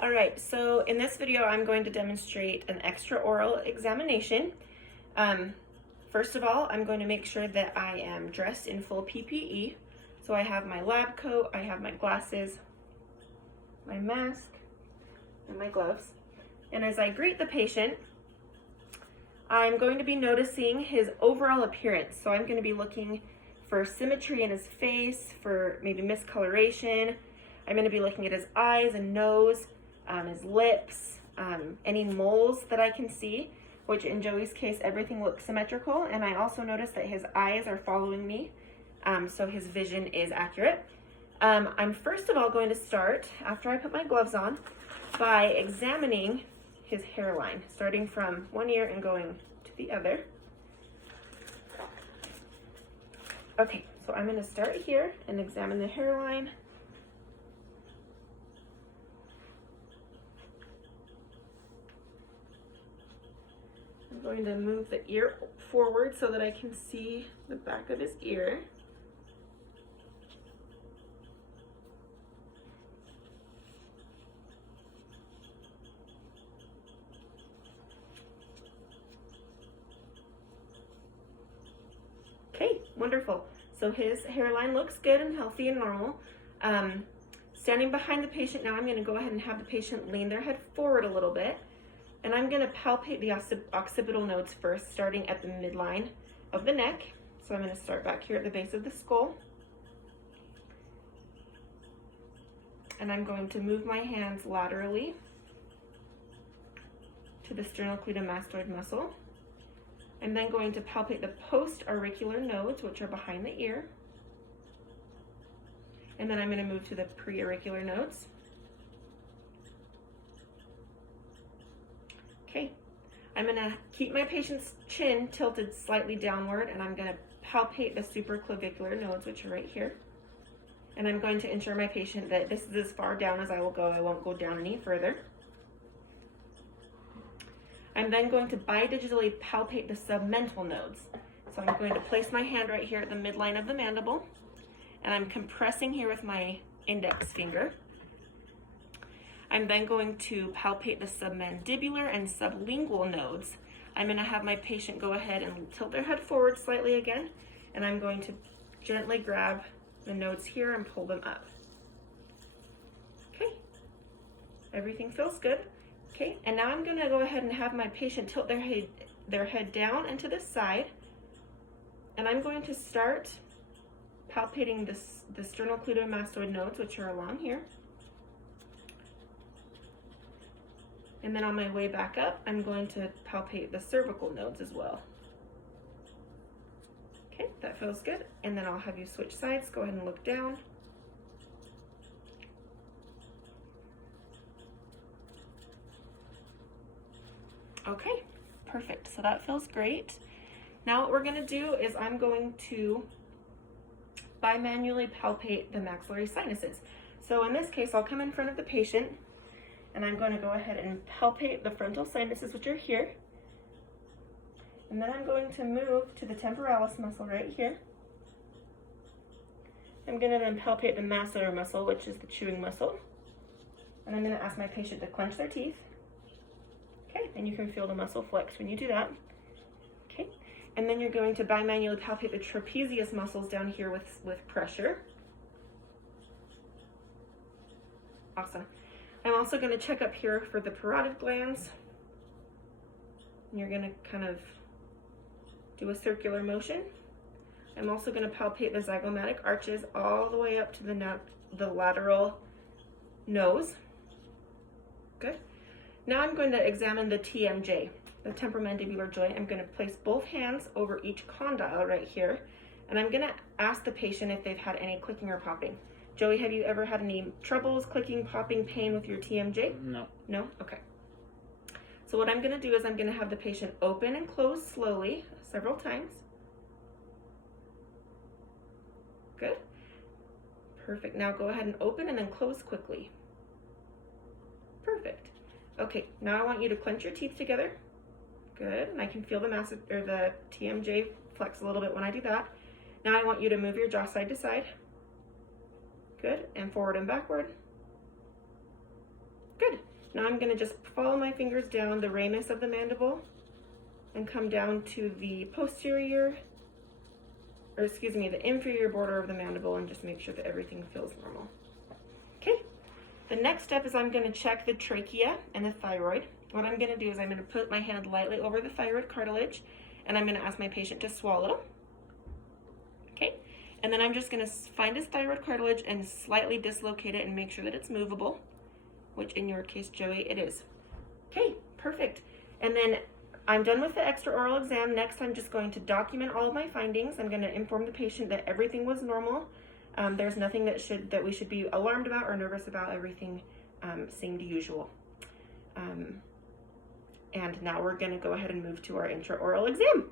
All right, so in this video, I'm going to demonstrate an extraoral examination. First of all, I'm going to make sure that I am dressed in full PPE. So I have my lab coat, I have my glasses, my mask, and my gloves. And as I greet the patient, I'm going to be noticing his overall appearance. So I'm going to be looking for symmetry in his face, for maybe miscoloration. I'm going to be looking at his eyes and nose, his lips, any moles that I can see, which in Joey's case, everything looks symmetrical. And I also noticed that his eyes are following me, so his vision is accurate. I'm first of all going to start, after I put my gloves on, by examining his hairline, starting from one ear and going to the other. Okay, so I'm going to start here and examine the hairline. I'm going to move the ear forward so that I can see the back of his ear. Okay, wonderful. So his hairline looks good and healthy and normal. Standing behind the patient now, I'm going to go ahead and have the patient lean their head forward a little bit. And I'm going to palpate the occipital nodes first, starting at the midline of the neck. So I'm going to start back here at the base of the skull. And I'm going to move my hands laterally to the sternocleidomastoid muscle. I'm then going to palpate the post-auricular nodes, which are behind the ear. And then I'm going to move to the pre-auricular nodes. Okay, I'm going to keep my patient's chin tilted slightly downward, and I'm going to palpate the supraclavicular nodes, which are right here. And I'm going to ensure my patient that this is as far down as I will go. I won't go down any further. I'm then going to bidigitally palpate the submental nodes. So I'm going to place my hand right here at the midline of the mandible, and I'm compressing here with my index finger. I'm then going to palpate the submandibular and sublingual nodes. I'm going to have my patient go ahead and tilt their head forward slightly again, and I'm going to gently grab the nodes here and pull them up. Okay, everything feels good. Okay, and now I'm going to go ahead and have my patient tilt their head down and to the side, and I'm going to start palpating the sternocleidomastoid nodes, which are along here. And then on my way back up, I'm going to palpate the cervical nodes as well. Okay, that feels good. And then I'll have you switch sides. Go ahead and look down. Okay, perfect. So that feels great. Now what we're going to do is I'm going to bimanually palpate the maxillary sinuses. So in this case, I'll come in front of the patient, and I'm going to go ahead and palpate the frontal sinuses, which are here. And then I'm going to move to the temporalis muscle right here. I'm going to then palpate the masseter muscle, which is the chewing muscle. And I'm going to ask my patient to clench their teeth. Okay, and you can feel the muscle flex when you do that. Okay, and then you're going to bimanually palpate the trapezius muscles down here with pressure. Awesome. I'm also going to check up here for the parotid glands. And you're going to kind of do a circular motion. I'm also going to palpate the zygomatic arches all the way up to the lateral nose. Good. Now I'm going to examine the TMJ, the temporomandibular joint. I'm going to place both hands over each condyle right here, and I'm going to ask the patient if they've had any clicking or popping. Joey, have you ever had any troubles, clicking, popping, pain with your TMJ? No. No? Okay. So what I'm going to do is I'm going to have the patient open and close slowly several times. Good. Perfect. Now go ahead and open and then close quickly. Perfect. Okay, now I want you to clench your teeth together. Good, and I can feel the TMJ flex a little bit when I do that. Now I want you to move your jaw side to side. Good, and forward and backward. Good. Now I'm gonna just follow my fingers down the ramus of the mandible and come down to the posterior, or excuse me, the inferior border of the mandible, and just make sure that everything feels normal. Okay, the next step is I'm gonna check the trachea and the thyroid. What I'm gonna do is I'm gonna put my hand lightly over the thyroid cartilage, and I'm gonna ask my patient to swallow. Okay, and then I'm just gonna find his thyroid cartilage and slightly dislocate it and make sure that it's movable, which in your case, Joey, it is. Okay, perfect. And then I'm done with the extraoral exam. Next, I'm just going to document all of my findings. I'm gonna inform the patient that everything was normal. There's nothing that we should be alarmed about or nervous about. Everything seemed usual. And now we're gonna go ahead and move to our intraoral exam.